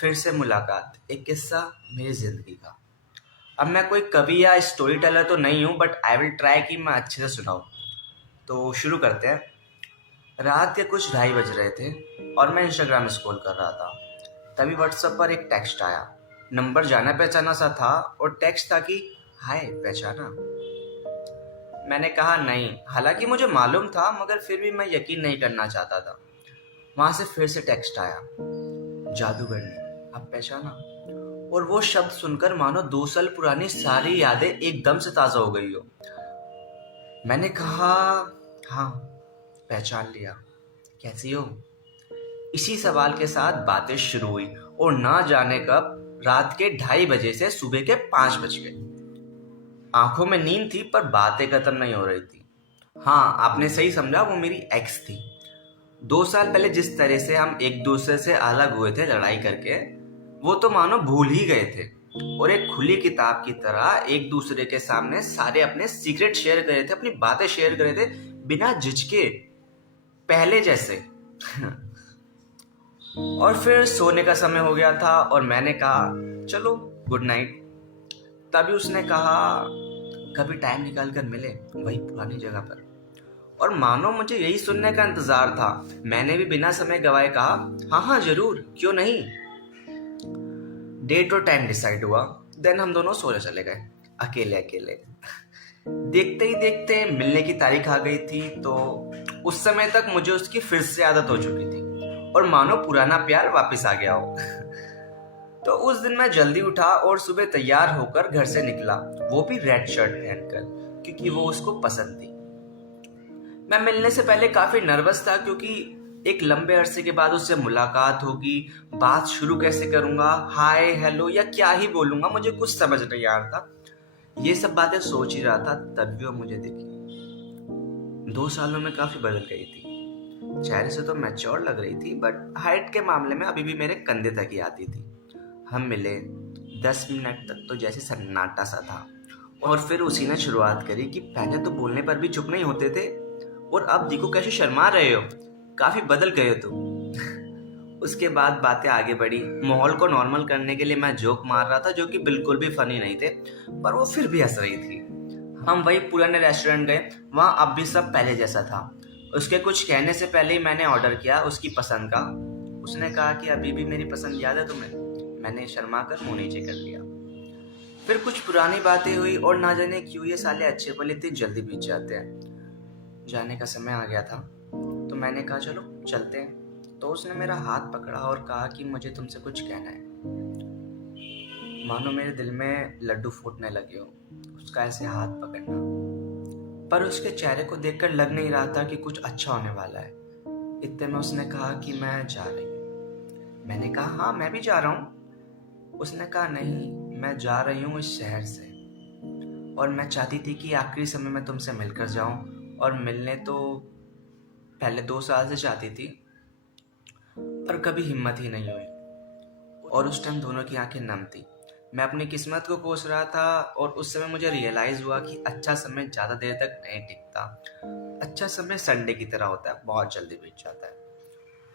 फिर से मुलाकात, एक किस्सा मेरी ज़िंदगी का। अब मैं कोई कवि या स्टोरी टेलर तो नहीं हूँ, बट आई विल ट्राई कि मैं अच्छे से सुनाऊँ। तो शुरू करते हैं। रात के कुछ 2:30 बज रहे थे और मैं इंस्टाग्राम स्क्रॉल कर रहा था। तभी व्हाट्सएप पर एक टेक्स्ट आया। नंबर जाना पहचाना सा था और टेक्स्ट था कि हाय, पहचाना? मैंने कहा नहीं, हालांकि मुझे मालूम था, मगर फिर भी मैं यकीन नहीं करना चाहता था। वहां से फिर से टेक्स्ट आया, जादूगरनी, अब पहचाना? और वो शब्द सुनकर मानो 2 साल पुरानी सारी यादें एकदम से ताजा हो गई हो। मैंने कहा, हाँ, पहचान लिया। कैसी हो? इसी सवाल के साथ बातें शुरू हुई और ना जाने कब रात के 2:30 बजे से सुबह के 5 बज गए। आंखों में नींद थी पर बातें खत्म नहीं हो रही थी। हाँ, आपने सही समझा, वो मेरी एक्स थी। 2 साल पहले जिस तरह से हम एक दूसरे से अलग हुए थे लड़ाई करके, वो तो मानो भूल ही गए थे। और एक खुली किताब की तरह एक दूसरे के सामने सारे अपने सीक्रेट शेयर करे थे, अपनी बातें शेयर करे थे, बिना झिझके, पहले जैसे। और फिर सोने का समय हो गया था और मैंने कहा चलो गुड नाइट। तभी उसने कहा कभी टाइम निकाल कर मिले, वही पुरानी जगह पर। और मानो मुझे यही सुनने का इंतजार था, मैंने भी बिना समय गवाए कहा हाँ हाँ जरूर, क्यों नहीं। डेट और टाइम डिसाइड हुआ। देन हम दोनों सोने चले गए, अकेले अकेले। देखते ही देखते मिलने की तारीख आ गई थी। तो उस समय तक मुझे उसकी फिर से आदत हो चुकी थी और मानो पुराना प्यार वापस आ गया हो। तो उस दिन मैं जल्दी उठा और सुबह तैयार होकर घर से निकला, वो भी रेड शर्ट पहनकर, क्योंकि वो उसको पसंद थी। मैं मिलने से पहले काफी नर्वस था, क्योंकि एक लंबे अरसे के बाद उससे मुलाकात होगी। बात शुरू कैसे करूंगा, हाय हेलो या क्या ही बोलूंगा, मुझे कुछ समझ नहीं आ रहा था। ये सब बातें सोच ही रहा था, तभी वो मुझे दिखी। 2 सालों में काफी बदल गई थी। चेहरे से तो मैच्योर लग रही थी, बट हाइट के मामले में अभी भी मेरे कंधे तक ही आती थी। हम मिले। 10 मिनट तक तो जैसे सन्नाटा सा था, और फिर उसी ने शुरुआत करी कि पहले तो बोलने पर भी चुप नहीं होते थे, और अब देखो कैसे शर्मा रहे हो, काफी बदल गए हो तुम। उसके बाद बातें आगे बढ़ी। माहौल को नॉर्मल करने के लिए मैं जोक मार रहा था, जो कि बिल्कुल भी फनी नहीं थे, पर वो फिर भी हंस रही थी। हम वही पुराने रेस्टोरेंट गए। वहाँ अब भी सब पहले जैसा था। उसके कुछ कहने से पहले ही मैंने ऑर्डर किया उसकी पसंद का। उसने कहा कि अभी भी मेरी पसंद याद है तुम्हें? मैंने शर्मा कर मुंह नीचे कर लिया। फिर कुछ पुरानी बातें हुई और ना जाने क्यों ये साले अच्छे पल इतनी जल्दी बीत जाते हैं। जाने का समय आ गया था, तो मैंने कहा चलो चलते हैं। तो उसने मेरा हाथ पकड़ा और कहा कि मुझे तुमसे कुछ कहना है। मानो मेरे दिल में लड्डू फूटने लगे हो उसका ऐसे हाथ पकड़ना। पर उसके चेहरे को देखकर लग नहीं रहा था कि कुछ अच्छा होने वाला है। इतने में उसने कहा कि मैं जा रही हूँ। मैंने कहा हाँ, मैं भी जा रहा हूँ। उसने कहा नहीं, मैं जा रही हूँ इस शहर से, और मैं चाहती थी कि आखिरी समय में तुमसे मिलकर जाऊं। और मिलने तो पहले 2 साल से चाहती थी, पर कभी हिम्मत ही नहीं हुई। और उस टाइम दोनों की आंखें नम थी। मैं अपनी किस्मत को कोस रहा था, और उस समय मुझे रियलाइज हुआ कि अच्छा समय ज्यादा देर तक नहीं टिकता। अच्छा समय संडे की तरह होता है, बहुत जल्दी बीत जाता है।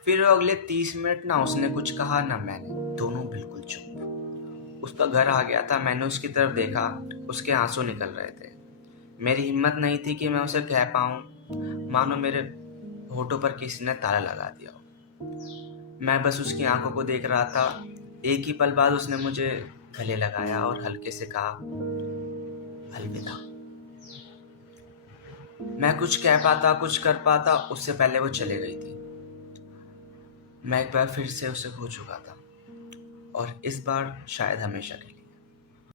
फिर अगले 30 मिनट ना उसने कुछ कहा ना मैंने, दोनों बिल्कुल चुप। उसका घर आ गया था, मैंने उसकी तरफ देखा, उसके आंसू निकल रहे थे। मेरी हिम्मत नहीं थी कि मैं उसे कह पाऊं, मानो मेरे होठों पर किसी ने ताला लगा दिया हो। मैं बस उसकी आंखों को देख रहा था। एक ही पल बाद उसने मुझे गले लगाया और हल्के से कहा अलविदा। मैं कुछ कह पाता, कुछ कर पाता, उससे पहले वो चले गई थी। मैं एक बार फिर से उसे खो चुका था, और इस बार शायद हमेशा के लिए।